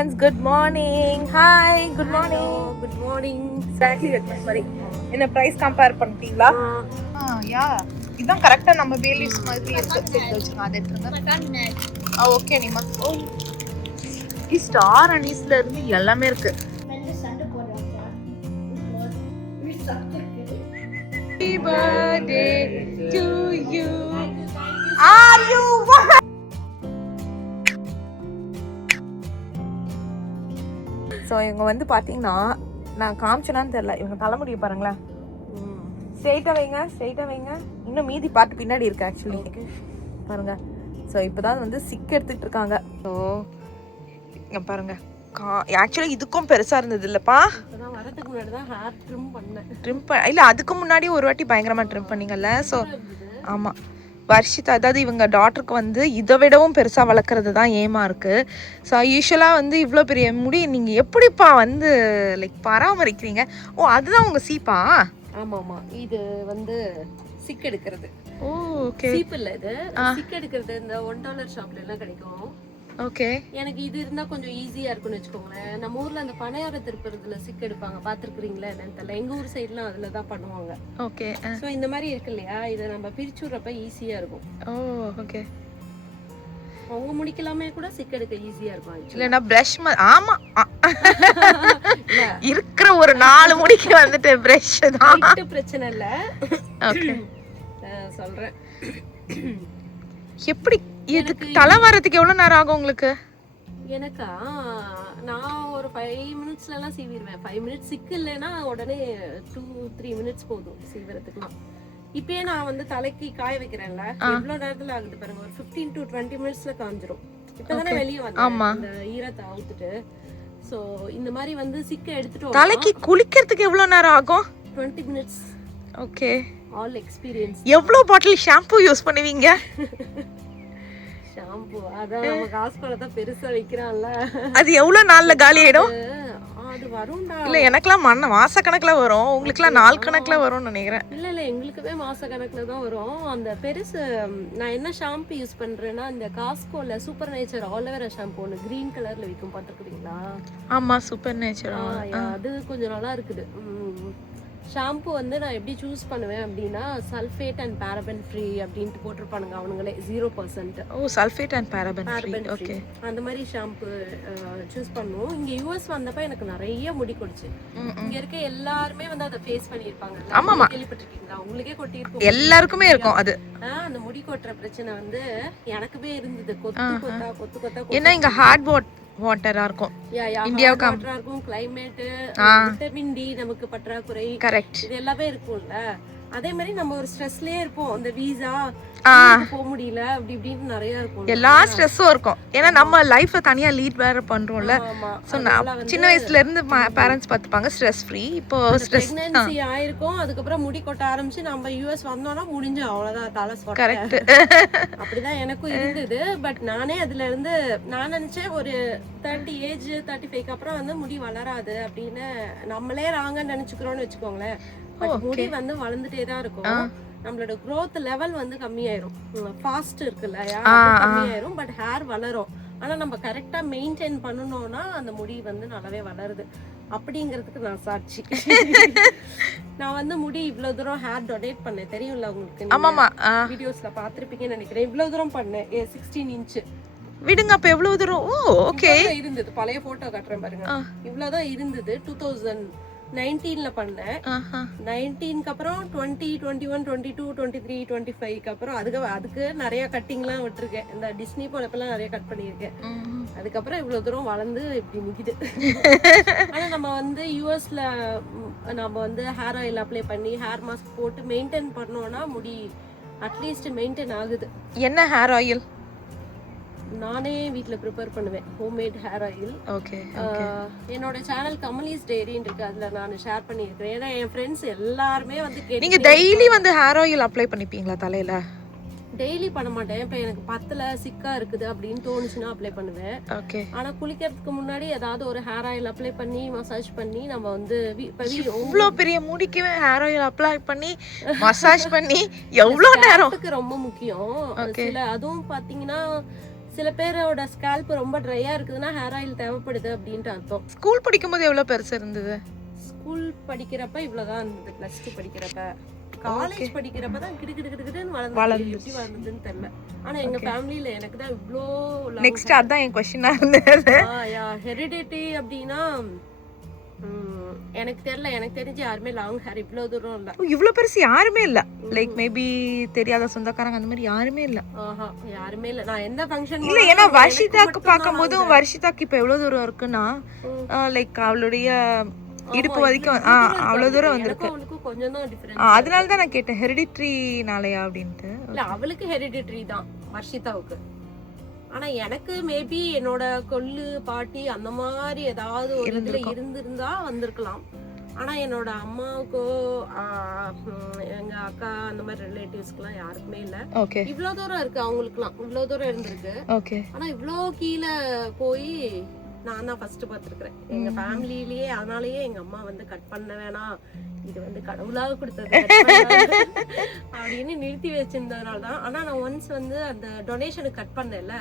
friends, good morning. Hi, good morning. Good morning. Exactly with my sorry. என்ன price compare பண்ணிட்டீங்களா? யா. இதான் கரெக்ட்டா நம்ம வேலிஸ் மாதிரி இருக்கு. செட் வச்சிருங்க அத எடுத்துங்க. ஓகே நீமா. ஸ்டார் அனீஸ்ல இருந்து எல்லாமே இருக்கு. Happy birthday to you. Are you so இவங்க வந்து பார்த்தீங்கன்னா நான் காமிச்சேனான்னு தெரியல, இவங்க தலைமுடியை பாருங்களேன். ஸ்ட்ரெயிட்டாக வைங்க. இன்னும் மீதி பாட்டு பின்னாடி இருக்கு ஆக்சுவலி பாருங்க. ஸோ இப்போ தான் வந்து சிக் எடுத்துட்டு இருக்காங்க. ஸோ இங்கே பாருங்க, ஆக்சுவலி இதுக்கும் பெருசாக இருந்தது இல்லைப்பா. வரதுக்கு முன்னாடி தான் ஹேர் ட்ரிம் இல்லை அதுக்கு முன்னாடி ஒரு வாட்டி பயங்கரமாக ட்ரிம் பண்ணிங்கல்ல. ஸோ ஆமாம், வர்ஷிதா அதாவது இவங்க டாட்டருக்கு வந்து இதை விடவும் பெருசாக வளர்க்குறது தான் ஏமா இருக்குது. ஸோ யூஸ்வலாக வந்து இவ்வளோ பெரிய முடி நீங்கள் எப்படிப்பா வந்து லைக் பராமரிக்கிறீங்க? ஓ அதுதான் உங்கள் சீப்பா? ஆமாம், இது வந்து சிக் எடுக்கிறது. ஓ ஓகே. சீப் இல்லை, இது சிக் எடுக்கிறது இந்த $1 ஷாப்ல எல்லாம் கிடைக்கும். ஓகே. எனக்கு இது இருந்தா கொஞ்சம் ஈஸியா இருக்கும்னு வச்சுக்கோங்களேன். நம்ம ஊர்ல அந்த பனையார திருப்புறதுல சிக் எடுப்பாங்க, பாத்துருக்கீங்களா என்னன்னு தெரியல. எங்க ஊர் சைட்லாம் அதுல தான் பண்ணுவாங்க. ஓகே. சோ இந்த மாதிரி இருக்கு இல்லையா, இதை நம்ம பிரிச்சுடுறப்ப ஈஸியா இருக்கும். ஓ ஓகே. உங்க முடிக்கலாமே கூட சிக் எடுக்க ஈஸியா இருக்கும். இல்லைன்னா பிரஷ் ஆமா இருக்கிற ஒரு 4 முடிக்கு வந்துட்டு பிரஷ் தான் பிரச்சனை இல்ல. சொல்றேன் எப்படி இதுக்கு தலை வரதுக்கு எவ்வளவு நேரம் ஆகும் உங்களுக்கு? எனக்கா நான் ஒரு 5 மினிட்ஸ்ல எல்லாம் சீவிடுவேன். 5 மினிட்ஸ் சிக்கு இல்லைன்னா உடனே 2-3 மினிட்ஸ் போதும் சீவிறதுக்குலாம். இப்பயே நான் வந்து தலைக்கு காய வைக்கிறேன்ல, எவ்வளவு நேரத்துல ஆகுது பாருங்க, ஒரு 15 to 20 மினிட்ஸ்ல காஞ்சிரும். இப்பதானே வெளியே வந்து இந்த ஈரத்தை அவுத்துட்டு. சோ இந்த மாதிரி வந்து சிக்க எடுத்துட்டு தலைக்கு குளிக்கிறதுக்கு எவ்வளவு நேரம் ஆகும்? 20 மினிட்ஸ். ஓகே. All experience. எவ்வளவு பாட்டில் ஷாம்பு யூஸ் பண்ணுவீங்க? ஷாம்பு அதான் நம்ம காஸ்கோல தான் பெருசா வைக்கிறான்ல, அது எவ்வளவு நாள்ல காலி ஆயிடும்? அது வரும்டா. இல்ல எனக்குலாம் மாச கணக்குல வரும், உங்களுக்குலாம் நாள் கணக்குல வரும்னு நினைக்கிறேன். இல்ல எங்களுக்குவே மாச கணக்குல தான் வரும். அந்த பெருசு நான் என்ன ஷாம்பு யூஸ் பண்றேன்னா, இந்த காஸ்கோல சூப்பர் நேச்சர் ஆலோவேரா ஷாம்பு ஒன்று கிரீன் கலர்ல விற்கும், பார்த்துருக்கீங்களா? ஆமா, சூப்பர் நேச்சர். அது கொஞ்சம் நல்லா இருக்குது. ஷாம்பு வந்து நான் எப்படி சூஸ் பண்ணுவேன் அப்படின்னா, சல்ஃபேட் அண்ட் பாரபன் ஃப்ரீ அப்படின்ட்டு போட்டிருப்பானுங்க அவனுங்களே, 0%. ஓ sulphate and paraben free. Okay. அந்த மாதிரி ஷாம்பு சூஸ் பண்ணுவோம். இங்க யூஎஸ் வந்தப்ப எனக்கு நிறைய முடி கொடிச்சு. இங்க இருக்க எல்லாருமே வந்து அதை ஃபேஸ் பண்ணிருப்பாங்க. ஆமாமா, கேள்விப்பட்டிருக்கீங்களா? உங்களுக்கே கொட்டி இருக்கும், எல்லாருக்குமே இருக்கும் அது. அந்த முடி கொட்டுற பிரச்சனை வந்து எனக்குமே இருந்தது. கொத்து ஏன்னா இங்க ஹார்ட் வாட்டரா இருக்கும், இந்தியாவுக்கு இருக்கும், கிளைமேட், விட்டமின் டி நமக்கு பற்றாக்குறை, கரெக்ட், இது எல்லாமே இருக்கும்ல. அதே மாதிரி நம்ம ஒரு ஸ்ட்ரெஸ்லயே இருப்போம், அந்த வீசா போக முடியல அப்படி இப்படின்னு நிறைய இருக்கும், எல்லா ஸ்ட்ரெஸ்ஸும் இருக்கும். ஏன்னா நம்ம லைஃப தனியா லீட் வேற பண்றோம்ல. சோ சின்ன வயசுல இருந்து பேரண்ட்ஸ் பாத்துப்பாங்க ஸ்ட்ரெஸ் ஃப்ரீ. இப்போ பிரெக்னன்சி ஆயிருக்கும், அதுக்கப்புறம் முடி கொட்ட ஆரம்பிச்சு நம்ம யூஎஸ் வந்தோம்னா முடிஞ்சு அவ்வளவுதான், தலை சொட்ட. கரெக்ட். அப்படிதான் எனக்கும் இருந்தது. பட் நானே அதுல இருந்து நான் நினைச்சேன் ஒரு 30 ஏஜ் 35க்கு அப்புறம் வந்து முடி வளராது அப்படின்னு நம்மளே ராங்கன்னு நினைச்சுக்கிறோம்னு வச்சுக்கோங்களேன். பட் முடி வந்து வளர்ந்துட்டே தான் இருக்கும். நம்மளோட growth லெவல் வந்து கம்மியாயிரும், ஃபாஸ்ட் இருக்குல்ல கம்மியாயிரும், பட் ஹேர் வளரும். ஆனா நம்ம கரெக்டா மெயின்டைன் பண்ணணும்னா அந்த முடி வந்து நல்லாவே வளருது. அப்படிங்கிறதுக்கு நான் சாட்சி. நான் வந்து முடி இவ்வளவு தூரம் ஹேர் டொனேட் பண்ணேன், தெரியும்ல உங்களுக்கு? ஆமாமா, வீடியோஸ்ல பாத்திருப்பீங்கன்னு நினைக்கிறேன். இவ்வளவு தூரம் பண்ணேன், 16 இன்ச். விடுங்க, அப்ப எவ்வளவு தூரம்? ஓ ஓகே. இருந்தது, பழைய போட்டோ காட்டுறேன் பாருங்க, இவ்வளவுதான் இருந்தது. 2019ல பண்ணேன். 19க்கு அப்புறம் 20, 21, 22, 23, 25க்கு அப்புறம் அதுக்கு நிறைய கட்டிங்லாம் விட்டுருக்கேன். இந்த டிஸ்னி போலப்பெல்லாம் நிறைய கட் பண்ணியிருக்கேன். அதுக்கப்புறம் இவ்வளவு தூரம் வளர்ந்து இப்படி நிக்குது. ஆனா நம்ம வந்து யூஎஸ்ல நம்ம வந்து ஹேர் ஆயில் அப்ளை பண்ணி ஹேர் மாஸ்க் போட்டு மெயின்டைன் பண்ணோம்னா முடி அட்லீஸ்ட் மெயின்டைன் ஆகுது. என்ன ஹேர் ஆயில்? நானே வீட்ல ப்ரிப்பேர் பண்ணுவேன், ஹோம்மேட் ஹேர் ஆயில். ஓகே. என்னோட சேனல் கமலிஸ் டைரின்னு இருக்கு, அதுல நான் ஷேர் பண்ணியிருக்கேன். ஏன்னா என் ஃப்ரெண்ட்ஸ் எல்லாருமே வந்து நீங்க டெய்லி வந்து ஹேர் ஆயில் அப்ளை பண்ணிப்பீங்களா தலையில? டெய்லி பண்ண மாட்டேன். இப்போ எனக்கு பத்தல சிக்கா இருக்குது அப்படின்னு தோணுச்சுன்னா அப்ளை பண்ணுவேன். ஓகே. ஆனா குளிக்கிறதுக்கு முன்னாடி ஏதாவது ஒரு ஹேர் ஆயில் அப்ளை பண்ணி மசாஜ் பண்ணி நம்ம வந்து இவ்ளோ பெரிய முடிக்கு ஹேர் ஆயில் அப்ளை பண்ணி மசாஜ் பண்ணி எவ்வளவு நேரம் ரொம்ப முக்கியம். அதுவும் பாத்தீங்கன்னா சில பேரோட ஸ்கால்ப் ரொம்ப ட்ரையா இருக்குதுன்னா ஹேர் ஆயில் தேவைப்படுது அப்படின்ட்டு அர்த்தம். ஸ்கூல் படிக்கும்போது எவ்வளவு பெருசா இருந்தது? ஸ்கூல் படிக்கிறப்ப இவ்வளவுதான் இருந்தது. +2 படிக்கிறப்ப. காலேஜ் படிக்கிறப்ப தான் கிடுகிடுன்னு வளர்ந்து எப்படி வளர்ந்ததுன்னு தெரியல. ஆனா எங்க ஃபேமிலில எனக்கு தான் இவ்ளோ நெக்ஸ்ட் அதான் என் क्वेश्चनா இருந்தது. ஹெரிடிட்டி அப்படின்னா எனக்கு தெரியல. எனக்கு தெரிஞ்சு யாருமே லாங் ஹேர் இவ்ளோ தூரம் இல்ல. இவ்ளோ பெருசு யாருமே இல்ல. லைக் மேபி தெரியாத சொந்தக்காரங்க அந்த மாதிரி யாருமே இல்ல. யாருமே இல்ல. நான் எந்த ஃபங்க்ஷன் இல்ல, ஏன்னா வர்ஷிதாக்கு பாக்கும்போது வர்ஷிதாக்கு இப்ப எவ்வளவு தூரம் இருக்குன்னா லைக் அவளுடைய இடுப்பு வரைக்கும் அவ்வளவு தூரம் வந்திருக்கு. அவளுக்கு கொஞ்சம் தான் டிஃபரன்ஸ். அதனால தான் நான் கேட்டேன் ஹெரிடிட்ரினாலயா அப்படின்ட்டு. இல்ல, அவளுக்கு ஹெரிடிட்ரி தான் வர்ஷிதாவுக்கு. ஆனா எனக்கு மேபி என்னோட கொள்ளு பாட்டி அந்த மாதிரி ஏதாவது ஒரு இதுல இருந்திருந்தா வந்திருக்கலாம். ஆனா என்னோட அம்மாவுக்கோ எங்க அக்கா அந்த மாதிரி ரிலேட்டிவ்ஸ்க்குலாம் யாருக்குமே இல்ல. இவ்வளவு தூரம் இருக்கு அவங்களுக்குலாம். இவ்வளவு தூரம் இருந்திருக்கு. ஆனா இவ்ளோ கீழே போய் நான் தான் ஃபர்ஸ்ட் பார்த்துருக்கிறேன் எங்க ஃபேமிலியிலேயே. அதனாலயே எங்க அம்மா வந்து கட் பண்ண வேணாம், இது வந்து கடவுளாக கொடுத்தது அப்படின்னு நிறுத்தி வச்சிருந்ததுனால தான். ஆனா நான் ஒன்ஸ் வந்து அந்த டொனேஷனுக்கு கட் பண்ணல,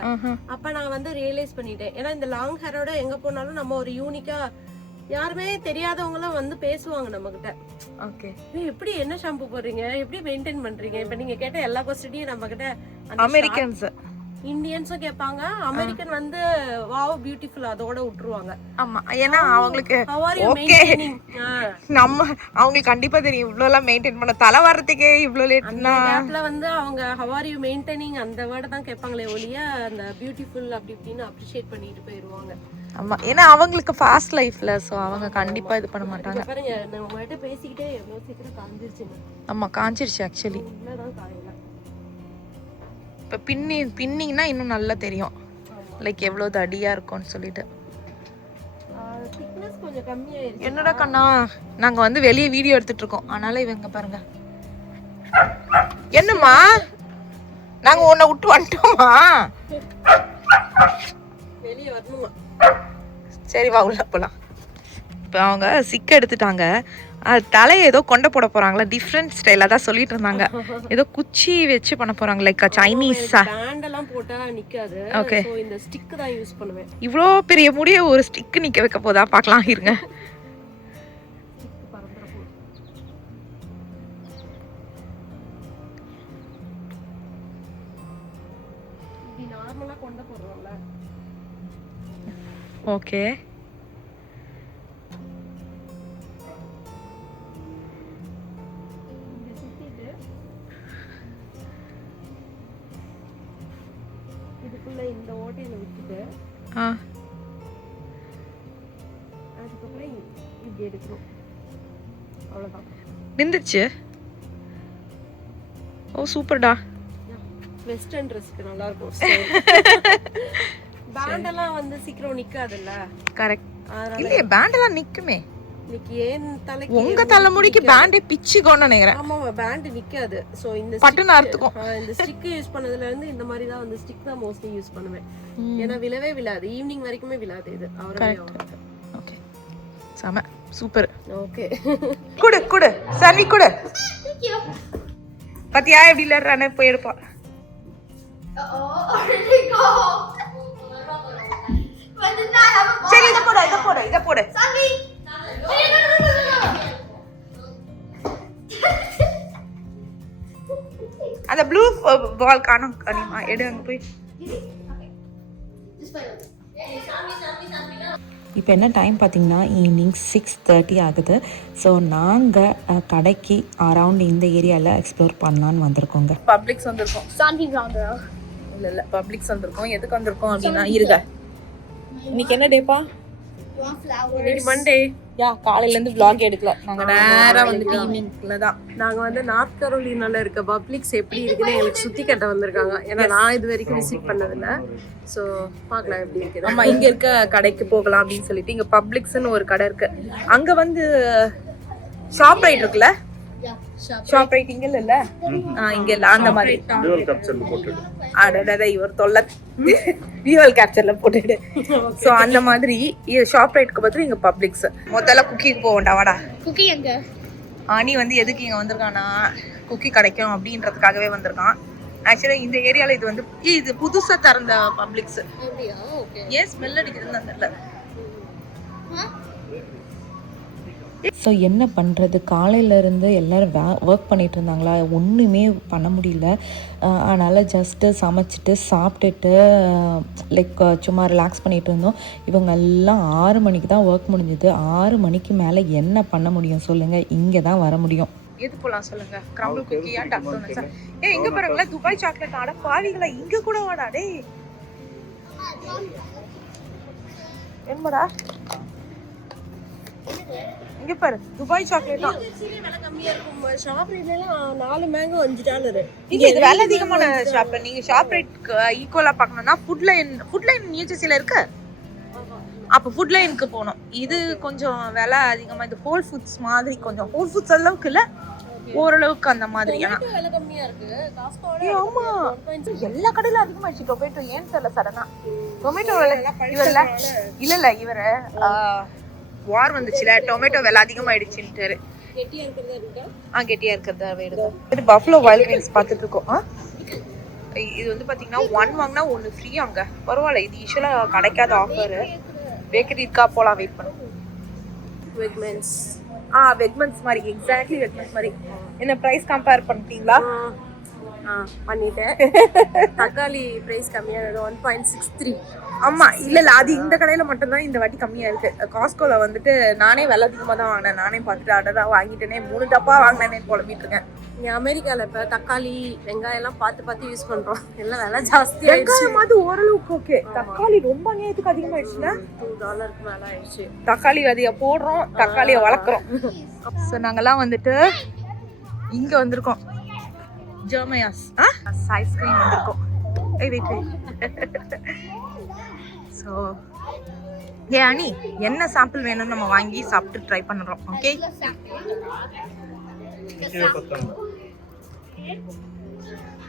அப்ப நான் வந்து ரியலைஸ் பண்ணிட்டேன். ஏன்னா இந்த லாங் ஹேரோட எங்க போனாலும் நம்ம ஒரு யூனிக்கா யாருமே தெரியாதவங்க எல்லாம் வந்து பேசுவாங்க நம்ம கிட்ட. ஓகே, எப்படி என்ன ஷாம்பு போடுறீங்க, எப்படி மெயின்டைன் பண்றீங்க? இப்ப நீங்க கேட்ட எல்லா கொஸ்டினையும் நம்ம கிட்ட அமெரிக்கன்ஸ் இந்தியன்ஸும் கேட்பாங்க. அமெரிக்கன் வந்து வாவ் பியூட்டிஃபுல் அதோட விட்டுருவாங்க. ஆமா, ஏன்னா அவங்களுக்கு ஓகே நம்ம அவங்களுக்கு கண்டிப்பா தெரியும் இவ்ளோ எல்லாம் மெயின்டைன் பண்ண. தலை வர்றதுக்கே இவ்ளோ லேட்னா கேப்ல வந்து அவங்க ஹவ் ஆர் யூ மெயின்டைனிங் அந்த வேர்ட் தான் கேட்பாங்களே ஒழிய அந்த பியூட்டிஃபுல் அப்படி இப்படின்னு அப்ரிஷியேட் பண்ணிட்டு போயிடுவாங்க. ஆமா, ஏன்னா அவங்களுக்கு ஃபாஸ்ட் லைஃப்ல சோ அவங்க கண்டிப்பா இது பண்ண மாட்டாங்க. பாருங்க, நான் உங்ககிட்ட பேசிக்கிட்டே எவ்வளவு சீக்கிரம் காஞ்சிருச்சுங்க. ஆமா, காஞ்சிருச்சு ஆக்சுவலி. உள்ளதான் காயல. இப்போ பின்னிங்கன்னா இன்னும் நல்லா தெரியும் லைக் எவ்வளவு தடியா இருக்கும்னு சொல்லிட்டு. திக்னஸ் கொஞ்சம் கம்மியாயிருச்சு. என்னடா கண்ணா, நாங்க வந்து வெளியே வீடியோ எடுத்துட்டு இருக்கோம், அதனால இவங்க பாருங்க. என்னம்மா, நாங்க உன்னை விட்டு வந்துட்டோமா? வெளியே வரணுமா? சரி வா, உள்ள போலாம். இப்போ அவங்க சிக்க எடுத்துட்டாங்க. அது தலையை ஏதோ கொண்ட போட போறாங்களா, டிஃப்ரெண்ட் ஸ்டைலா தான் சொல்லிட்டு இருந்தாங்க. ஏதோ குச்சி வச்சு பண்ண போறாங்க லைக் சைனீஸ். பேண்ட் எல்லாம் போட்டா நிக்காது. ஓகே, சோ இந்த ஸ்டிக் தான் யூஸ் பண்ணுவேன். இவ்ளோ பெரிய முடிய ஒரு ஸ்டிக் நிக்க வைக்க போதா பார்க்கலாம் இருங்க. இது நார்மலா கொண்ட போடுறோம்ல. ஓகே, இதுக்குள்ள இந்த ஓட்டையில விட்டுட்டு அதுக்கப்புறம் இப்படி எடுக்கணும். அவ்வளவுதான், நின்றுச்சு. ஓ சூப்பர்டா. வெஸ்டர்ன் ட்ரெஸ்க்கு நல்லா இருக்கும். பேண்ட் எல்லாம் வந்து சீக்கிரம் நிக்காதுல்ல. கரெக்ட். இல்லையே, பேண்ட் எல்லாம் நிக்குமே. இன்னைக்கு ஏன் தலைக்கு உங்க தலைமுடிக்கு பேண்டே பிச்சு கொண்டு நினைக்கிறேன். ஆமா, பேண்ட் நிக்காது. சோ இந்த பட்டன் அறுத்துக்கும். இந்த ஸ்டிக் யூஸ் பண்ணதுல இருந்து இந்த மாதிரி தான் வந்து ஸ்டிக் தான் மோஸ்ட்லி யூஸ் பண்ணுவேன். ஏன்னா விழவே விழாது, ஈவினிங் வரைக்குமே விழாது இது. அவரே ஓகே, சம சூப்பர். ஓகே, குடு குடு சரி குடு. பத்தியா எப்படி இல்லறானே போய் எடுப்பா. சரி இத போடு, இத போடு, இத போடு. அந்த ப்ளூ பால் காணோம். கனிமா எடு, அங்க போய். இப்போ என்ன டைம் பார்த்தீங்கன்னா ஈவினிங் 6:30 ஆகுது. ஸோ நாங்கள் கடைக்கு அரவுண்ட் இந்த ஏரியாவில் எக்ஸ்ப்ளோர் பண்ணலான்னு வந்திருக்கோங்க. பப்ளிக்ஸ் வந்திருக்கோம். இல்ல பப்ளிக்ஸ் வந்திருக்கோம். எதுக்கு வந்திருக்கோம் அப்படின்னா இருங்க, இன்னைக்கு என்ன டேப்பா? இன்னைக்கு மண்டே. யா, காலையில இருந்து vlog எடுக்கல. நாங்க நேரா வந்துட்டு ஈவினிங்ல தான். நாங்க வந்து நார்த் கரோலினால இருக்க பப்ளிக்ஸ் எப்படி இருக்குன்னு எங்களுக்கு சுத்தி கட்ட வந்திருக்காங்க. ஏன்னா நான் இது வரைக்கும் விசிட் பண்ணதில்ல. சோ பார்க்கலாம் எப்படி இருக்குது. ஆமா, இங்க இருக்க கடைக்கு போகலாம் அப்படின்னு சொல்லிட்டு இங்க பப்ளிக்ஸ்னு ஒரு கடை இருக்கு. அங்க வந்து ஷாப் ரைட் இருக்குல்ல, ஷாப் ரைட் இங்க இல்ல. இங்க இல்ல, அந்த மாதிரி டியூவல் கேப்சர்ல போட்டுடு. அடடட, இவர் தொல்லை. டியூவல் கேப்சர்ல போட்டுடு. சோ அந்த மாதிரி ஷாப் ரைட்க்கு பதிலா இங்க பப்ளிக்ஸ். முதல்ல குக்கிக்கு போவோம்டா, வாடா. குக்கி எங்க? ஆனி வந்து எதுக்கு இங்க வந்திருக்கானா, குக்கி கிடைக்கும் அப்படின்றதுக்காகவே வந்திருக்கான். ஆக்சுவலா இந்த ஏரியால இது வந்து இது புதுசா திறந்த பப்ளிக்ஸ். அப்படியா? ஓகே. ஏன் ஸ்மெல் அடிக்குதுன்னு தெரியல. ஸோ என்ன பண்ணுறது, காலையிலேருந்து எல்லோரும் ஒர்க் பண்ணிகிட்டு இருந்தாங்களா, ஒன்றுமே பண்ண முடியல. அதனால் ஜஸ்ட்டு சமைச்சிட்டு சாப்பிட்டுட்டு லைக் சும்மா ரிலாக்ஸ் பண்ணிகிட்டு இருந்தோம். இவங்க எல்லாம் 6 மணிக்கு தான் ஒர்க் முடிஞ்சுது. 6 மணிக்கு மேலே என்ன பண்ண முடியும் சொல்லுங்கள், இங்கே தான் வர முடியும். எது போலாம் சொல்லுங்க? கிரம்பிள் குக்கியா, டக்டோனஸா? இங்க பாருங்களேன், துபாய் சாக்லேட். அட பாவிகளா, இங்க கூட வாடா டேய். என்னடா இங்க பாரு, துபாய் சாக்லேட் தான். விலை கம்மியா இருக்கும். ஷாப் ரேட்லாம் 4 மேங்கோ $5. இது விலை அதிகமான ஷாப். நீங்க ஷாப் ரேட்க்கு ஈக்குவலா பார்க்கணும்னா ஃபுட் லைன் நியூஜெர்சில இருக்கு. அப்ப ஃபுட் லைனுக்கு போகணும். இது கொஞ்சம் விலை அதிகமா. இது ஹோல் ஃபுட்ஸ் மாதிரி, கொஞ்சம் ஹோல் ஃபுட்ஸ் அளவுக்கு இல்ல, ஓரளவுக்கு அந்த மாதிரி. விலை கம்மியா இருக்கு. ஆமா, எல்லா கடையில அதிகமாயிடுச்சு டொமேட்டோ. ஏன்னு தெரியல சடனா டொமேட்டோ விலை. இவர்ல இல்ல இவரு வார் வந்துச்சுல, டொமேட்டோ விலை அதிகமாயிடுச்சுன்னு கெட்டியா இருக்கிறதா இருக்கா? கெட்டியா இருக்கிறதா வேணுங்க. இது பஃபலோ வைல்ட் கிரீன்ஸ் பார்த்துட்டு இருக்கோம். இது வந்து பாத்தீங்கன்னா 1 வாங்கினா 1 ஃப்ரீ. அங்க பரவாயில்ல, இது யூஸ்வலா கிடைக்காத ஆஃபர். பேக்கரி இருக்கா, போலாம், வெயிட் பண்ணு. வெக்மென்ஸ். வெக்மென்ஸ் மாதிரி, எக்ஸாக்ட்லி வெக்மென்ஸ் மாதிரி. என்ன பிரைஸ் கம்பேர் பண்ணிட்டீங்களா? பண்ணிட்டேன். தக்காளி பிரைஸ் கம்மியானது 1.63. ஆமா, இல்ல அது இந்த கடையில மட்டும்தான் இந்த வாட்டி கம்மியா இருக்கு. காஸ்கோல வந்துட்டு நானே விலை அதிகமா தான் வாங்கினேன். நானே பார்த்துட்டு அடதான் வாங்கிட்டேனே, 3 டப்பா வாங்கினேன்னு புலம்பிட்டு இருக்கேன். இங்க அமெரிக்கால இப்ப தக்காளி வெங்காயம் எல்லாம் பார்த்து யூஸ் பண்றோம். எல்லாம் விலை ஜாஸ்தி. வெங்காயமாவது ஓரளவுக்கு ஓகே, தக்காளி ரொம்ப அநியாயத்துக்கு அதிகமாயிடுச்சுல. $2 மேல ஆயிடுச்சு. தக்காளி விதைய போடுறோம், தக்காளியை வளர்க்குறோம். ஸோ நாங்கெல்லாம் வந்துட்டு இங்க வந்திருக்கோம், ஜெர்மயாஸ் ஐஸ்கிரீம் வந்திருக்கோம். ஸோ அனி என்ன சாம்பிள் வேணும்னு நம்ம வாங்கி சாப்பிட்டு ட்ரை பண்ணுறோம். ஓகே,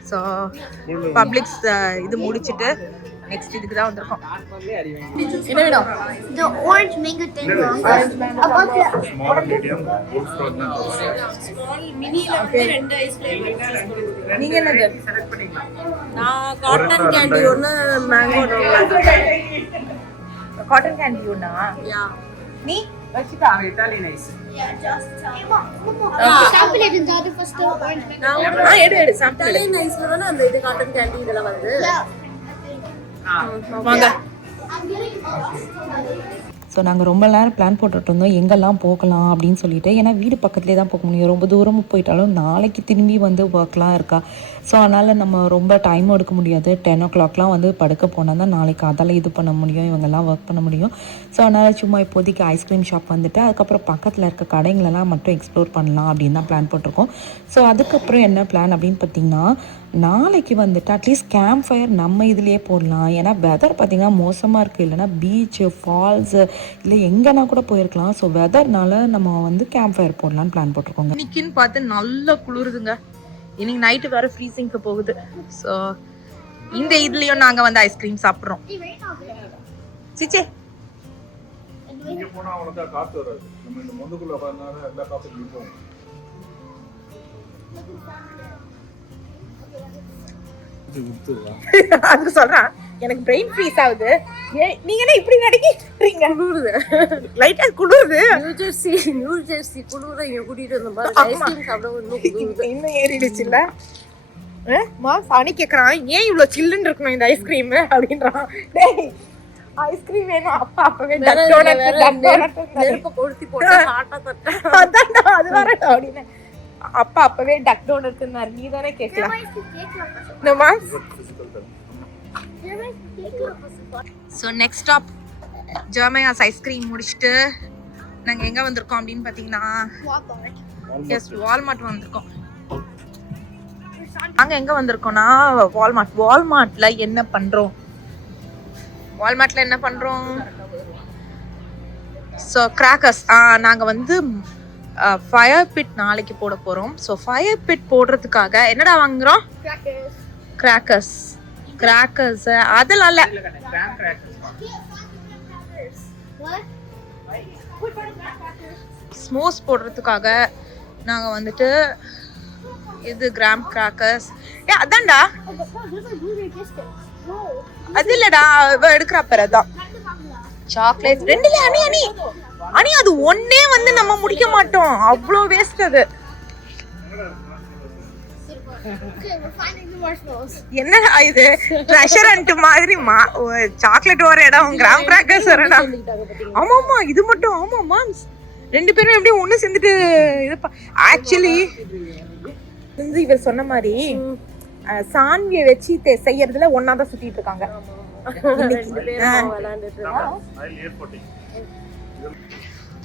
ஸோ பப்ளிக்ஸ் இது முடிச்சுட்டு நெக்ஸ்ட் இதுக்கு தான் வந்திருக்கோம். என்ன வேணும்? The orange mango tango. About the small, medium, full frozen. Small மினில வந்து 2 ஐஸ் ஃப்ளேவர். நீங்க என்னது? நான் காட்டன் கேண்டி ஒன்னு, மேங்கோ காட்டன் கேண்டி ஒண்ணா? யா. நீ Italian ice. sample it in the other first orange mango. நான் எடு சாம்பிள் எடு. இட்டாலியன் ஐஸ்ல தான அந்த இது காட்டன் கேண்டி இதெல்லாம் வருது. வாங்க. ஸோ நாங்கள் ரொம்ப நேரம் பிளான் போட்டுட்டு இருந்தோம் எங்கெல்லாம் போகலாம் அப்படின்னு சொல்லிட்டு. ஏன்னா வீடு பக்கத்துலேயே தான் போக முடியும். ரொம்ப தூரமாக போயிட்டாலும் நாளைக்கு திரும்பி வந்து ஒர்க்லாம் இருக்கா. ஸோ அதனால் நம்ம ரொம்ப டைம் எடுக்க முடியாது. 10 o'clockலாம் வந்து படுக்க போனால் தான் நாளைக்கு அதெல்லாம் இது பண்ண முடியும், இவங்கெல்லாம் ஒர்க் பண்ண முடியும். ஸோ அதனால் சும்மா இப்போதைக்கு ஐஸ்கிரீம் ஷாப் வந்துட்டு அதுக்கப்புறம் பக்கத்தில் இருக்க கடைங்களெல்லாம் மட்டும் எக்ஸ்ப்ளோர் பண்ணலாம் அப்படின்னு தான் பிளான் போட்டிருக்கோம். ஸோ அதுக்கப்புறம் என்ன பிளான் அப்படின்னு பார்த்திங்கன்னா, நாளைக்கு வந்துட்டு அட்லீஸ்ட் கேம்ப் ஃபயர் நம்ம இதுலேயே போடலாம். ஏன்னா வெதர் பார்த்திங்கன்னா மோசமாக இருக்குது. இல்லைனா பீச்சு, ஃபால்ஸு இல்லை எங்கன்னா கூட போயிருக்கலாம். ஸோ வெதர்னால நம்ம வந்து கேம்ப் ஃபயர் போடலான்னு பிளான் போட்டிருக்கோங்க. இன்னைக்குன்னு பார்த்து நல்லா குளிருதுங்க. இன்னைக்கு நைட்டு வேற ஃப்ரீசிங்க்கு போகுது. ஸோ இந்த இதுலயும் நாங்க வந்து ஐஸ்கிரீம் சாப்பிட்றோம். சிச்சே இங்க போனா அவனுக்கு காத்து வராது. நம்ம இந்த மொந்துக்குள்ள உட்கார்ந்தால எல்லா காத்தும் நிக்கும். அது சொல்றான், எனக்கு பிரெயின் ஃப்ரீஸ் ஆகுது. நீங்க என்ன இப்படி நடிக்கிறீங்க? குளுருது, லைட்டா குளுருது. நியூ ஜெர்சி குளுர இங்க கூட்டிட்டு வந்த பாரு. ஐஸ்கிரீம் சாப்பிட இன்னும் ஏறிடுச்சுல்ல. சாணி கேக்குறான், ஏன் இவ்வளவு சில்லுன்னு இருக்கணும் இந்த ஐஸ்கிரீம் அப்படின்றான். டேய் ஐஸ்கிரீம் வேணும். அப்பா அப்பவே நெருப்ப கொளுத்தி போட்டு ஹாட்டா தட்ட. அதான்டா அது வேற அப்படின்னு அப்பா அப்பவே டக் டோனட்னாரு. நீ தானே கேட்கலாம். ஸோ நெக்ஸ்ட் ஸ்டாப் ஜெர்மயாஸ் ஐஸ்கிரீம் முடிச்சுட்டு நாங்கள் எங்கே வந்திருக்கோம் அப்படின்னு பார்த்தீங்கன்னா, எஸ் வால்மார்ட் வந்திருக்கோம். நாங்கள் எங்கே வந்திருக்கோம்னா வால்மார்ட். வால்மார்ட்டில் என்ன பண்ணுறோம்? So crackers. நாங்கள் வந்து ஃபயர் பிட் நாளைக்கு போட போகிறோம். ஸோ ஃபயர் பிட் போடுறதுக்காக என்னடா வாங்குறோம்? கிராக்கர்ஸ். அதெல்லாம் இல்லை, ஸ்மோஸ் போடுறதுக்காக நாங்கள் வந்துட்டு இது கிராம் கிராக்கர்ஸ். அதான்டா. Oh, but no, those are blueberry biscuits. No. அது இல்லடா, எடுக்கிறா பாரு அதான். சாக்லேட் ரெண்டுல அனி அது ஒண்ணே வந்து நம்ம முடிக்க மாட்டோம். அவ்வளோ வேஸ்ட் அது. Okay, we're finding the marshmallows. என்னடா இது ரெஸ்டாரண்ட் மாதிரி சாக்லேட் ஒரு இடம், கிராம் கிராக்கர்ஸ் ஒரு இடம். ஆமாமா இது மட்டும். ஆமாமா ரெண்டு பேரும் எப்படி ஒண்ணு சேர்ந்துட்டு இது ஆக்சுவலி இவர் சொன்ன மாதிரி சான்வியை வச்சு செய்யறதுல ஒன்னாதான் சுத்திட்டு இருக்காங்க.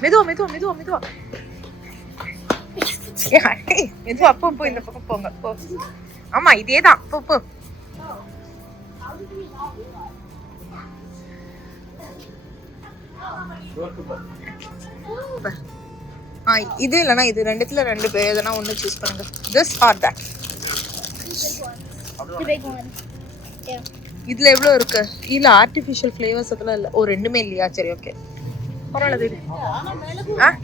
மெதுவா மெதுவா மெதுவா மெதுவா மெதுவா அப்போ இந்த பக்கம் போங்க போ. ஆமா இதேதான் போ போ. இது இல்லனா இது ரெண்டுத்துல ரெண்டு பேர் எதனா ஒன்னு சூஸ் பண்ணுங்க. this or that. The big one. Yeah. இதுல எவ்வளவு இருக்கு? இல்ல ஆர்ட்டிஃபிஷியல் ஃப்ளேவர்ஸ் அதெல்லாம் இல்ல. ஓ ரெண்டுமே இல்லையா? சரி ஓகே பரவாயில்ல. இது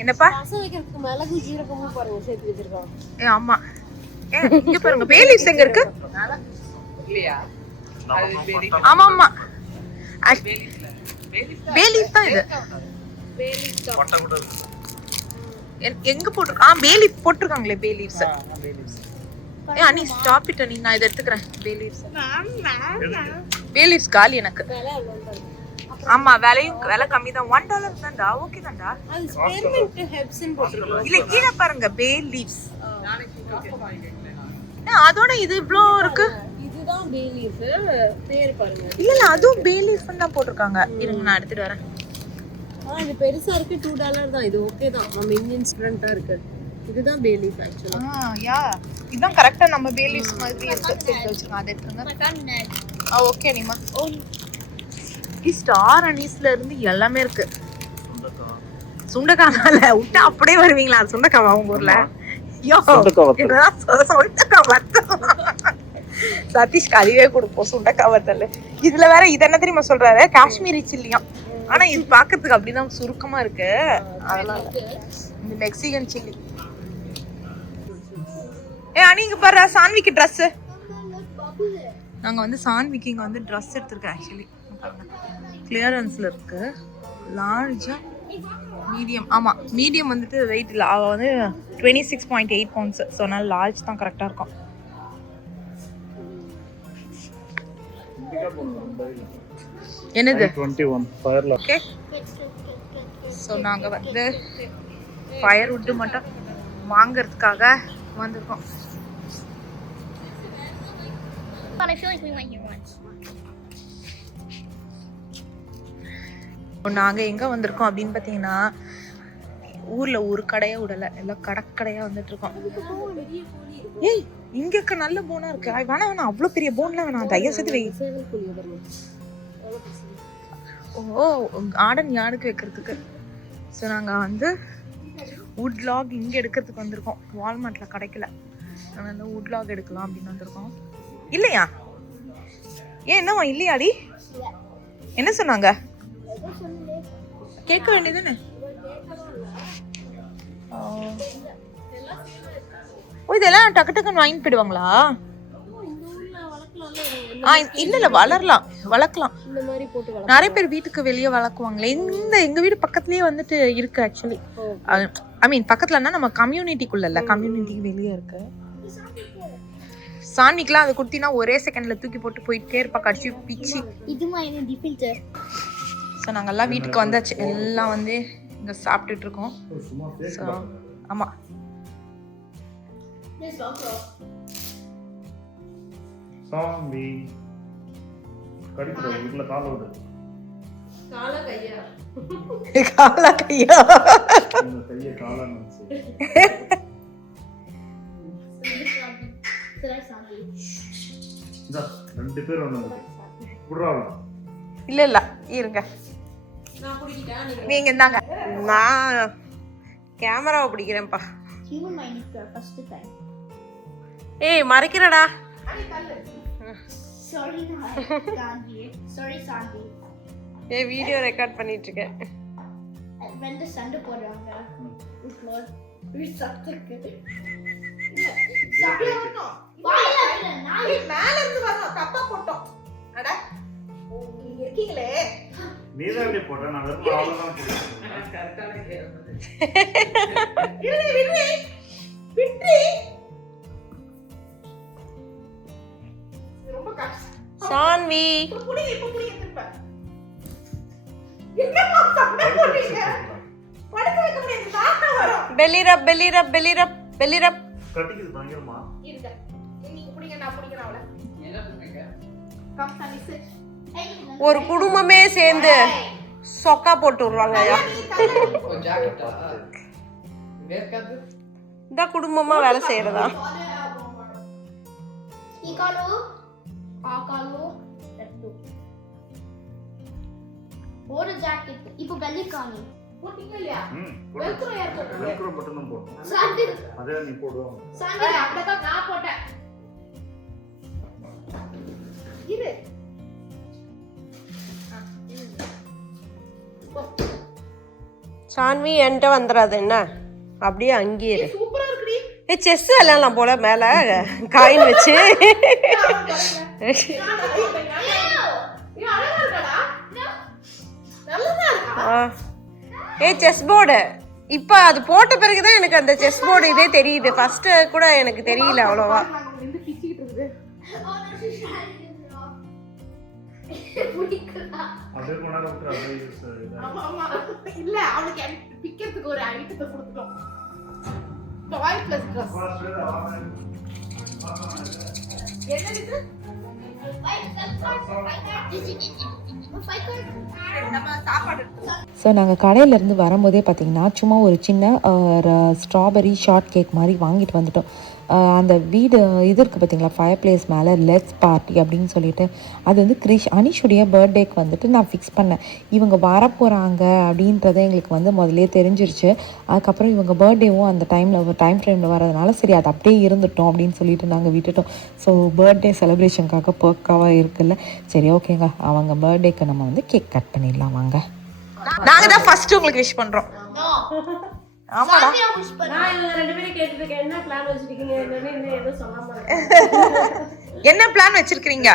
என்னப்பா? வைக்கிறதுக்கு மிளகு ஜீரகமும் பாருங்க சேர்த்து வச்சிருக்காங்க. ஆமா இங்க பாருங்க பே லீவ்ஸ் எங்க இருக்கு? ஆமா ஆமா பே லீஃப் தான் இது. எங்க போட்டுருக்கா? பே லீஃப் போட்டுருக்காங்களே bay leaves. Annie stop it Annie, நான் இதை எடுத்துக்கிறேன். பே லீவ்ஸ் பே லீவ்ஸ் காலி எனக்கு. ஆமா விலை கம்மி தான். $1 தான்டா. ஓகே தான்டா. அது ஸ்பெரிமெண்ட் ஹெர்ப்ஸ்னு போட்டுருக்காங்க. இல்ல கீழ பாருங்க பே லீவ்ஸ். அதோட இது இவ்ளோ இருக்கு. இதுதான் பே லீஃப் பேர் பாருங்க. இல்ல அதுவும் பே லீஃப்னு தான் போட்டுருக்காங்க. இருங்க நான் எடுத்துட்டு வரேன். இது பெருசா இருக்கு. $2 தான். இது ஓகே தான். நம்ம இந்தியன் ஸ்டூடெண்டா இருக்கு. இதுதான் பே லீஃப் ஆக்சுவலா. யா இதான் கரெக்ட்டா நம்ம பே லீவ்ஸ் மாதிரி இருக்கு. செட் வச்சிருங்க. அதை எடுத்துங்க. I found an egg. Okay அனிமா. ஸ்டார் அனீஸ்ல இருந்து எல்லாமே இருக்கு. சுண்டக்காவால விட்டா அப்படியே வருவீங்களா? சுண்டக்காவா உங்க ஊர்ல? யோ சுண்டக்காவா சதீஷ்க்கு அதுவே கொடுப்போம் சுண்டக்காவத்தல். இதுல வேற இது என்ன தெரியுமா சொல்றாரு? காஷ்மீரி சில்லியாம். ஆனா இது பாக்குறதுக்கு அப்படிதான் சுருக்கமா இருக்கு. அதெல்லாம் இந்த மெக்சிகன் சில்லி. நீங்க பாரு சான்விக்கு ட்ரெஸ். நாங்க வந்து சான்விக்கு இங்க வந்து ட்ரெஸ் எடுத்திருக்கேன். ஆக்சுவலி கிளியரன்ஸ்ல இருக்கு. லார்ஜா மீடியம். ஆமா மீடியம் வந்துட்டு வெயிட் இல்லை. அவள் வந்து 26.8 pounds. ஸோ அதனால லார்ஜ் தான் கரெக்டாக இருக்கும். என்னது 21 ஃபயர்ல. ஓகே ஸோ நாங்கள் வந்து ஃபயர் வுட்டு மட்டும் வாங்கிறதுக்காக வந்திருக்கோம். But I feel like we went here once. நாங்கள் எங்கே வந்திருக்கோம் அப்படின்னு பார்த்தீங்கன்னா ஊரில் ஒரு கடையை விடலை, எல்லாம் கடற்கடையாக வந்துட்டு இருக்கோம். ஏய் இங்கே இருக்க நல்ல போனா இருக்கு. வேணாம் அவ்வளோ பெரிய போன்லாம் வேணாம். தயவு செய்து வை. ஓ கார்டன் யார்டுக்கு வைக்கிறதுக்கு. ஸோ நாங்கள் வந்து வுட் லாக் இங்கே எடுக்கிறதுக்கு வந்திருக்கோம். வால்மார்ட்டில் கிடைக்கல. அதனால வுட் லாக் எடுக்கலாம் அப்படின்னு வந்திருக்கோம். இல்லையா? ஏன் என்னவா இல்லையாடி? என்ன சொன்னாங்க? கேட்க வேண்டியதுன்னு. ஓ இதெல்லாம் டக்கு டக்குன்னு வாங்கி போயிடுவாங்களா? இல்ல வளர்க்கலாம். நிறைய பேர் வீட்டுக்கு வெளியே வளர்க்குவாங்களே. எங்க வீடு பக்கத்துலயே வந்துட்டு இருக்கு. ஆக்சுவலி ஐ மீன் பக்கத்துலன்னா நம்ம கம்யூனிட்டிக்குள்ள இல்ல, கம்யூனிட்டிக்கு வெளியே இருக்கு. சான்விக்குலாம் அதை குடுத்தினா ஒரே செகண்ட்ல தூக்கி போட்டு போயிட்டே இருப்பா. கடிச்சு பிச்சு. ஸோ நாங்கெல்லாம் வீட்டுக்கு வந்தாச்சு. எல்லாம் வந்து இங்கே சாப்பிட்டுட்டு இருக்கோம். ஸோ ஆமாம் சாமி கடிக்குது. இதுல கால விடு. கால கையா இந்த கையை கால நினைச்சு ரெண்டு பேர் ஒண்ணு புடுறாங்க. இல்ல இருங்க நீங்க இந்தாங்க. நான் கேமராவை பிடிக்கிறேன்ப்பா. ஏய் மறைக்கிறடா. ஏய் வீடியோ ரெக்கார்ட் பண்ணிட்டு இருக்கேன். இது மேல இருந்து வரணும், தப்பா போட்டோம். அட நீங்க இருக்கீங்களே. நீதான் போட்ட நான் வெறும் அவ்வளவுதான் போட்டேன். கரெக்டான கேள்வி. விட்ரி. ரொம்ப கஷ்டம். சான்வி புடிங்க திரும்ப. என்னமா சண்டை போடுறீங்க? படுக்க வைக்க முடியாது, தாத்தா வரும். பெல்லி ரப் கட்டிக்குது பயங்கரமா. இருங்க. நீங்க புடிங்க, நான் புடிக்கிறேன் அவளை. என்ன புடிங்க? கம் தனி சிட். ஒரு குடும்பமே சேர்ந்து சொக்கா போட்டு விடுவாங்க ஐயா. இந்த குடும்பமா வேலை செய்யறதா? ఈ కాలు ఆ కాలు పెట్టు ஒரு ஜாக்கெட் இப்போ பெல்லி காணி போட்டீங்க இல்லையா? போடு. வெல்க்ரோ பட்டன் தான் போடு. சாண்டில் அதே நீ போடு. சாண்டில் அப்படிதான் நான் போட்டேன். இரு. சான்வி என்கிட்ட வந்துடாது என்ன, அப்படியே அங்கேயே இரு. சூப்பரா இருக்குடி. செஸ் விளையாடலாம் போல மேல காயின் வச்சு. செஸ் போர்டு இப்ப அது போட்ட பிறகுதான் எனக்கு அந்த செஸ் போர்டு இதே தெரியுது. ஃபர்ஸ்ட் கூட எனக்கு தெரியல அவ்வளவா. அதே கொண்டாட விட்டு அதே யூஸ். ஆமா இல்ல, அவளுக்கு பிக்கிறதுக்கு ஒரு ஐட்டத்தை கொடுத்துட்டோம். டாய் பிளஸ் ட்ரெஸ். என்ன இது? ஸோ நாங்கள் கடையிலேருந்து வரும்போதே பார்த்திங்கன்னா சும்மா ஒரு சின்ன ஸ்ட்ராபெரி ஷார்ட் கேக் மாதிரி வாங்கிட்டு வந்துட்டோம். அந்த வீடு இது இருக்குது பார்த்திங்களா, ஃபயர் பிளேஸ் மேலே லெட்ஸ் பார்ட்டி அப்படின்னு சொல்லிட்டு அது வந்து அனிஷுடைய பர்த்டேக்கு வந்துட்டு நான் ஃபிக்ஸ் பண்ணேன். இவங்க வரப்போகிறாங்க அப்படின்றத எங்களுக்கு வந்து முதலே தெரிஞ்சிருச்சு. அதுக்கப்புறம் இவங்க பர்த்டேவும் அந்த டைம் ஃப்ரேமில் வரதுனால சரி அது அப்படியே இருந்துட்டோம் அப்படின்னு சொல்லிட்டு நாங்கள் விட்டுட்டோம். ஸோ பர்த்டே செலிப்ரேஷனுக்காக பர்க்காவாக இருக்குல்ல, சரி ஓகேங்க அவங்க பர்த்டேக்கு நம்ம வந்து கேக் கட் பண்ணிடலாம் வாங்க. நாங்க தான் ஃபர்ஸ்ட் உங்களுக்கு விஷ் பண்றோம். ஆமாடா. நான் இவங்க ரெண்டு பேரும் கேட்டுட்டு இருக்கேன், என்ன பிளான் வச்சிருக்கீங்க என்னன்னு இன்னும் எதுவும் சொல்லாம இருக்கேன். என்ன பிளான் வச்சிருக்கீங்க?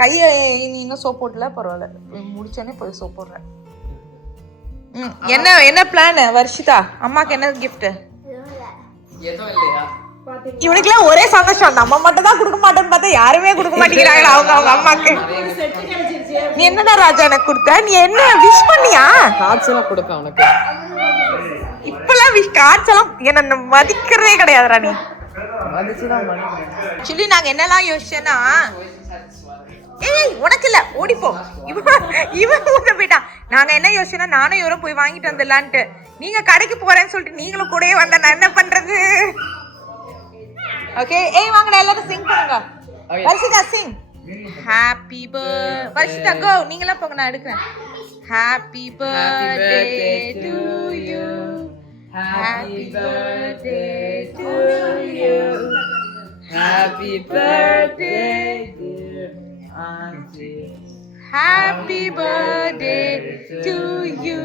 கையை நீ இன்னும் சோப் போடல, பரவாயில்ல முடிச்சோடனே போய் சோப் போடுறேன். என்ன பிளான் வர்ஷிதா? அம்மாக்கு என்ன கிஃப்ட்? இவனுக்குலாம் ஒரே சந்தோஷம், நம்ம மட்டும் தான் கொடுக்க மாட்டோம்னு பார்த்தா யாருமே கொடுக்க மாட்டேங்கிறாங்களா அவங்க அம்மாக்கு. நீ என்னடா ராஜா எனக்கு கொடுத்த? நீ என்ன விஷ் பண்ணியா? கார்ட்ஸ் எல்லாம் கொடுப்பேன் உனக்கு. இப்பெல்லாம் கார்ட்ஸ் எல்லாம் என்ன மதிக்கிறதே கிடையாதுடா நீ. ஆக்சுவலி நாங்க என்னெல்லாம் யோசிச்சேன்னா, ஏய் உனக்கு இல்ல ஓடிப்போ, இவன் ஊட்ட போயிட்டான். நாங்க என்ன யோசிச்சோன்னா நானும் இவரும் போய் வாங்கிட்டு வந்துடலான்ட்டு. நீங்க கடைக்கு போறேன்னு சொல்லிட்டு நீங்களும் கூடயே வந்த நான் என்ன பண்றது? ஓகே ஏய் வாங்கடா எல்லாரும் சிங் பண்ணுங்க. வர்ஷிதா சிங். ஹாப்பி பர்த்டே வர்ஷிதா கோ. நீங்களா போங்க, நான் எடுக்கிறேன். Happy birthday to you, happy birthday to you, Happy birthday dear auntie, happy birthday to you.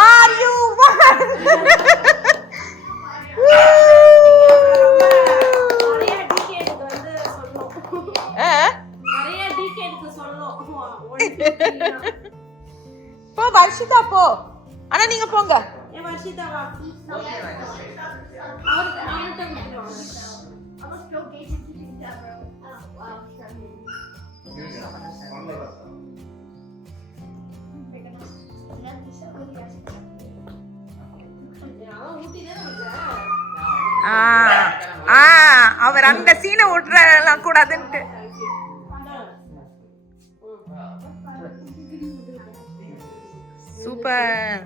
Are you one? போ வர்ஷிதா போ. ஆனா நீங்க போங்க. அவர் அந்த சீனை விட்டுறலாம் கூடாதுன்ட்டு. சூப்பர்.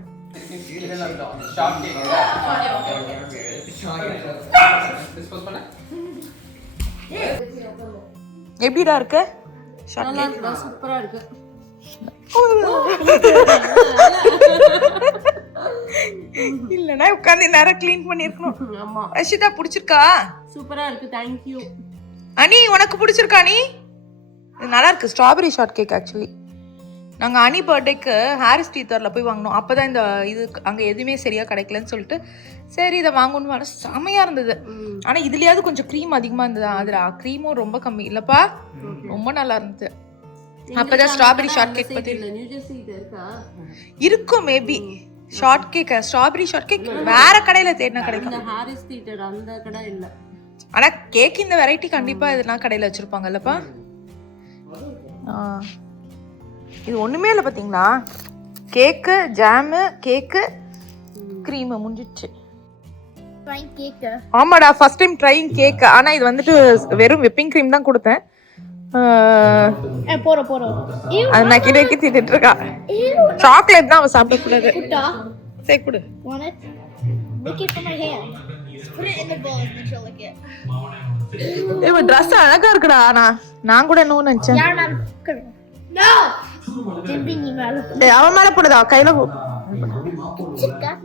எப்படிடா இருக்கு? சூப்பரா இருக்கு. இல்லனா உட்கார்ந்து நேரா க்ளீன் பண்ணிருக்கணும். ஆமா அஷிதா பிடிச்சிருக்கா? சூப்பரா இருக்கு, தேங்க் யூ. அனி உனக்கு பிடிச்சிருக்கா? நீ இது நல்லா இருக்கு, ஸ்ட்ராபெரி ஷார்ட் கேக். ஆக்சுவலி நாங்கள் அனி பர்த்டேக்கு ஹாரிஸ் டீத்தரில் போய் வாங்கினோம். அப்போ தான் இந்த இது அங்கே எதுவுமே சரியாக கிடைக்கலன்னு சொல்லிட்டு சரி இதை வாங்கணும்னு வர செமையாக இருந்தது. ஆனால் இதுலேயாவது கொஞ்சம் க்ரீம் அதிகமாக இருந்தது. அதில் க்ரீமும் ரொம்ப கம்மி இல்லைப்பா, ரொம்ப நல்லா இருந்தது. அப்போ தான் ஸ்ட்ராபெரி ஷார்ட் கேக் பற்றி இருக்கும். Maybe short cake, strawberry short cake வேற கடையில் தேடினா கிடைக்கும். ஹாரிஸ் தியேட்டர் அந்த கடை இல்லை. ஆனால் கேக் இந்த வெரைட்டி கண்டிப்பாக இதெல்லாம் கடையில் வச்சுருப்பாங்கல்லப்பா. இது ஒன்றுமே இல்லை பார்த்தீங்களா, கேக்கு, ஜாமு, கேக்கு, க்ரீமு முடிஞ்சிடுச்சு. Trying cake. ஆமாடா, ஃபர்ஸ்ட் டைம் ட்ரைங் கேக். ஆனால் இது வந்துட்டு வெறும் விப்பிங் க்ரீம் தான் கொடுத்தேன். போறோம். அது நான் கிட்ட திட்டு இருக்கா. சாக்லேட் தான் அவன் சாப்பிடக்கூடாது. சரி கொடு. Want it? Lick it from my hand. Put it in the bowl and then she'll lick it. இவன் ட்ரெஸ் அழகா இருக்குடா. நான் கூட என்ன நினைச்சேன். யார் மேல? No. ஜெம்பி நீ மேல. அவன் மேல போடுதா கையில. சிக்கன்.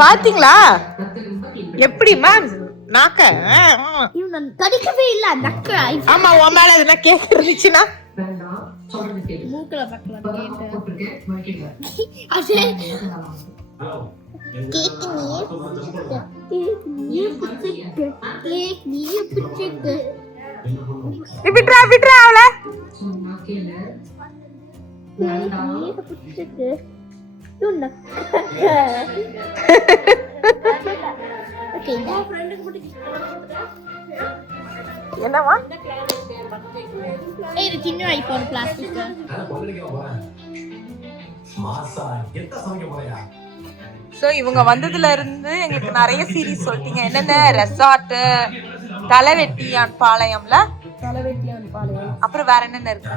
பாத்தீங்களா எப்படி மேம் நாக்க? இவன் கடிக்கவே இல்ல நக்க. ஆமா, உன் மேல இதெல்லாம் கேக் இருந்துச்சுன்னா மூக்கல பக்கல கேக். அது கேக் நீ பிடிச்சிட்டு விட்றா அவள. என்னவா இது சின்ன ஐபோன் பிளாஸ்டிக். ஸோ இவங்க வந்ததுல இருந்து எங்களுக்கு நிறைய சீரீஸ் சொல்லிட்டீங்க. என்னென்ன ரெசார்ட்டு, தலைவெட்டியான் பாளையம்ல, தலைவெட்டியான் பாளையம், அப்புறம் வேற என்னென்ன இருக்கு?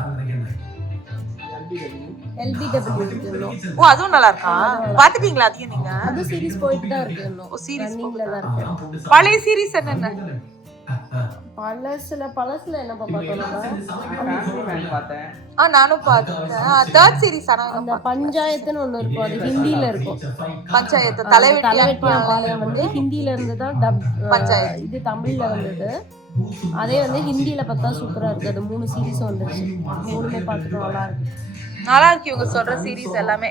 LBW. ஓ, அதுவும் நல்லா இருக்கா? பாத்துட்டீங்களா அதையும் நீங்க? அது சீரிஸ் போயிட்டு தான் இருக்கு. இன்னும் சீரிஸ் ரன்னிங்ல தான் இருக்கு. பழைய சீரிஸ் என்னென்ன? பழசுல என்ன பார்த்தோம்? நானும் பார்த்தேன். Third series. ஆனா அந்த பஞ்சாயத்துன்னு ஒண்ணு இருக்கும், அது ஹிந்தில இருக்கும். பஞ்சாயத்து தலைவெட்டியான் பாளையம் வந்து ஹிந்தில இருந்து தான் டப் பஞ்சாயத்து. இது தமிழ்ல வந்தது. அதே வந்து ஹிந்தில பார்த்தா சூப்பரா இருக்கு. அது 3 சீரிஸும் வந்துருச்சு. 3மே பார்த்துட்டு நல்லா இருக்கு. நல்லா இருக்கு இவங்க சொல்ற சீரிஸ் எல்லாமே.